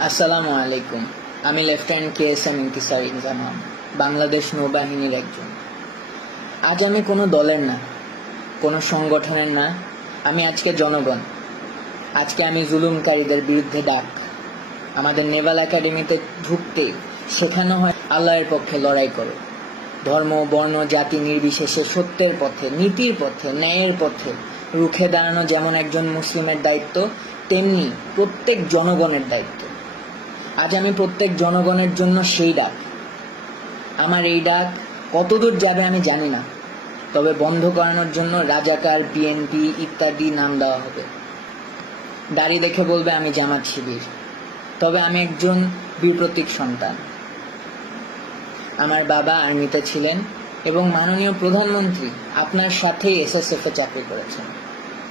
আসসালামু আলাইকুম। আমি লেফটেন্যান্ট KSM ইন্তিসার জামান, বাংলাদেশ নৌবাহিনীর একজন। আজ আমি কোনো দলের না, কোনো সংগঠনের না, আমি আজকে জনগণ। আজকে আমি জুলুমকারীদের বিরুদ্ধে ডাক। আমাদের নেভাল একাডেমিতে ঢুকতে শেখানো হয় আল্লাহর পক্ষে লড়াই করো। ধর্ম, বর্ণ, জাতি নির্বিশেষে সত্যের পথে, নীতির পথে, ন্যায়ের পথে রুখে দাঁড়ানো যেমন একজন মুসলিমের দায়িত্ব, তেমনি প্রত্যেক জনগণের দায়িত্ব। আজ আমি প্রত্যেক জনগণের জন্য সেই ডাক। আমার এই ডাক কতদূর যাবে আমি জানি না, তবে বন্ধ করানোর জন্য রাজাকার, BNP ইত্যাদি নাম দেওয়া হবে। দাড়ি দেখে বলবে আমি জামাত শিবির, তবে আমি একজন বীরপ্রতীক সন্তান। আমার বাবা আর্মিতে ছিলেন এবং মাননীয় প্রধানমন্ত্রী আপনার সাথেই SSF-এ চাকরি করেছেন।